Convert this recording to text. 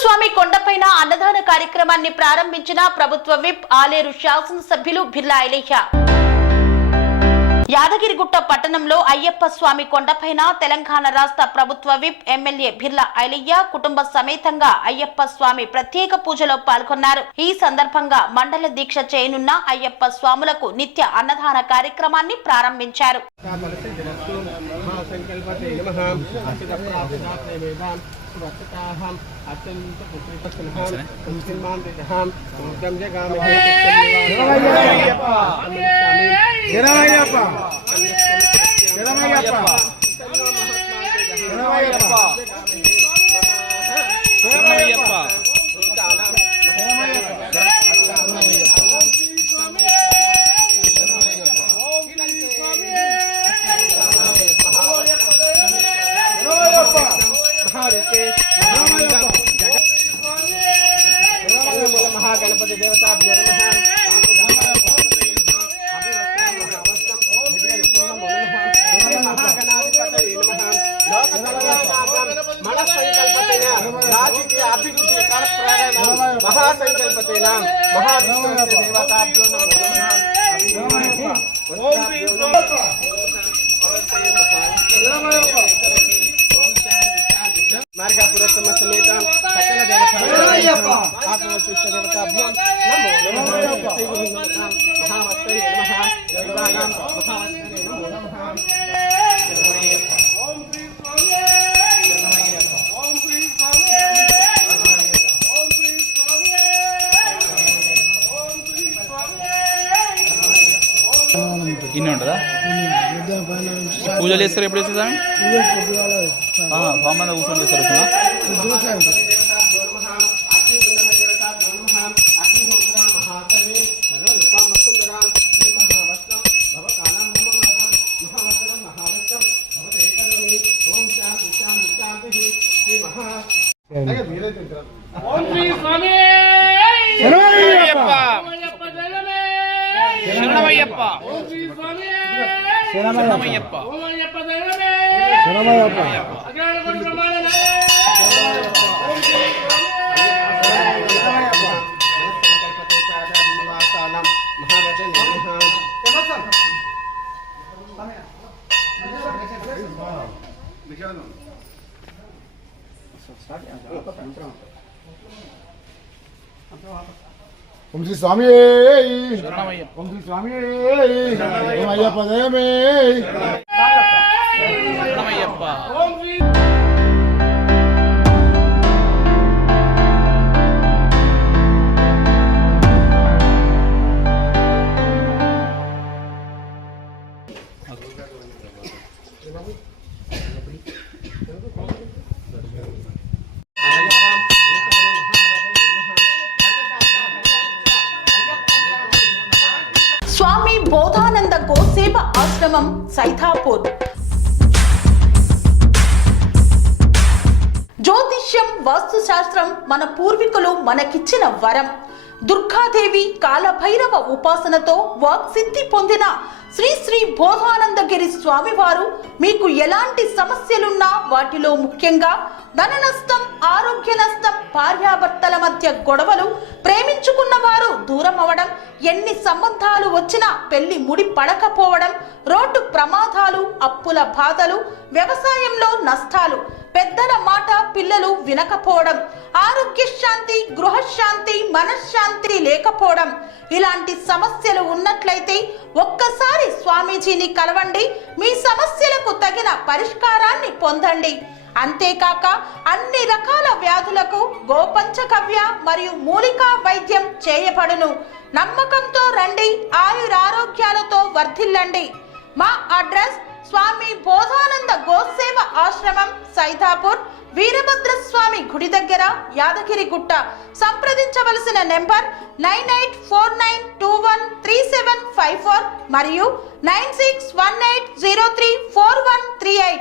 స్వామి కొండపైన అన్నదాన కార్యక్రమాన్ని ప్రారంభించిన ప్రభుత్వ విప్ ఆలేరు శాసనసభ్యులు బిర్లా ఐలయ్య. యాదగిరిగుట్ట పట్టణంలో అయ్యప్ప స్వామి కొండపైన తెలంగాణ రాష్ట్ర ప్రభుత్వ విప్ ఎమ్మెల్యే బిర్లా ఐలయ్య కుటుంబ సమేతంగా అయ్యప్ప స్వామి ప్రత్యేక పూజలో పాల్గొన్నారు. ఈ సందర్భంగా మండల దీక్ష చేయనున్న అయ్యప్ప స్వాములకు నిత్య అన్నదాన కార్యక్రమాన్ని ప్రారంభించారు. महागणपति देवताभ्यो नमः। राजकीय अभिवृद्धि महासंकल्पतेन महाविष्णु देवताभ्यो नमः। मार्गपुरोत्तम समेत सकल देवताभ्यो नमो नमः। महावत्सरे नमः। देवानां महावत्सरे नमो नमः। ఇన్ని ఉంటుందా పూజలు చేస్తారు? ఎప్పుడు చేస్తారు స్వామి? కూర్చొని చేస్తారు. శరణమయ్యప్ప శరణమయ్యప్ప ఓం శ్రీ స్వామి ఓం శ్రీ స్వామి ఓం అయ్యప్ప దేవమే శరణమయ్యప్ప. స్వామి బోధానంద గోసేవ ఆశ్రమం సైథాపూర్. జ్యోతిష్యం వాస్తుశాస్త్రం మన పూర్వీకులు మనకిచ్చిన వరం. దుర్గాదేవి కాలభైరవ ఉపాసనతో వాక్సిద్ధి పొందిన శ్రీ శ్రీ బోధానందగిరి స్వామివారు మీకు ఎలాంటి సమస్యలున్నా, వాటిలో ముఖ్యంగా ధన నష్టం, ఆరోగ్య నష్టం, భార్యాభర్తల మధ్య గొడవలు, ప్రేమించుకున్న వారు దూరం అవడం, ఎన్ని సంబంధాలు వచ్చినా పెళ్లి ముడి పడకపోవడం, రోడ్డు ప్రమాదాలు, అప్పుల బాధలు, వ్యవసాయంలో నష్టాలు, పెద్దల మాట పిల్లలు వినకపోవడం, ఆరోగ్య శాంతి, గృహశాంతి, మనశ్శాంతి లేకపోవడం, ఇలాంటి సమస్యలు ఉన్నట్లయితే ఒక్కసారి స్వామీజీని కలవండి. మీ సమస్యలకు తగిన పరిష్కారాన్ని పొందండి. అంతేకాక అన్ని రకాల వ్యాధులకు గోపంచకవ్య మరియు మూలికా వైద్యం చేయబడును. నమ్మకంతో రండి, ఆయురారోగ్యాలతో వర్ధిల్లండి. మా అడ్రస్ స్వామి బోధానంద గోసేవ ఆశ్రమం సైథాపూర్, వీరభద్రస్వామి గుడి దగ్గర, యాదగిరిగుట్ట. సంప్రదించవలసిన నెంబర్ 9849213754 మరియు 9618034138.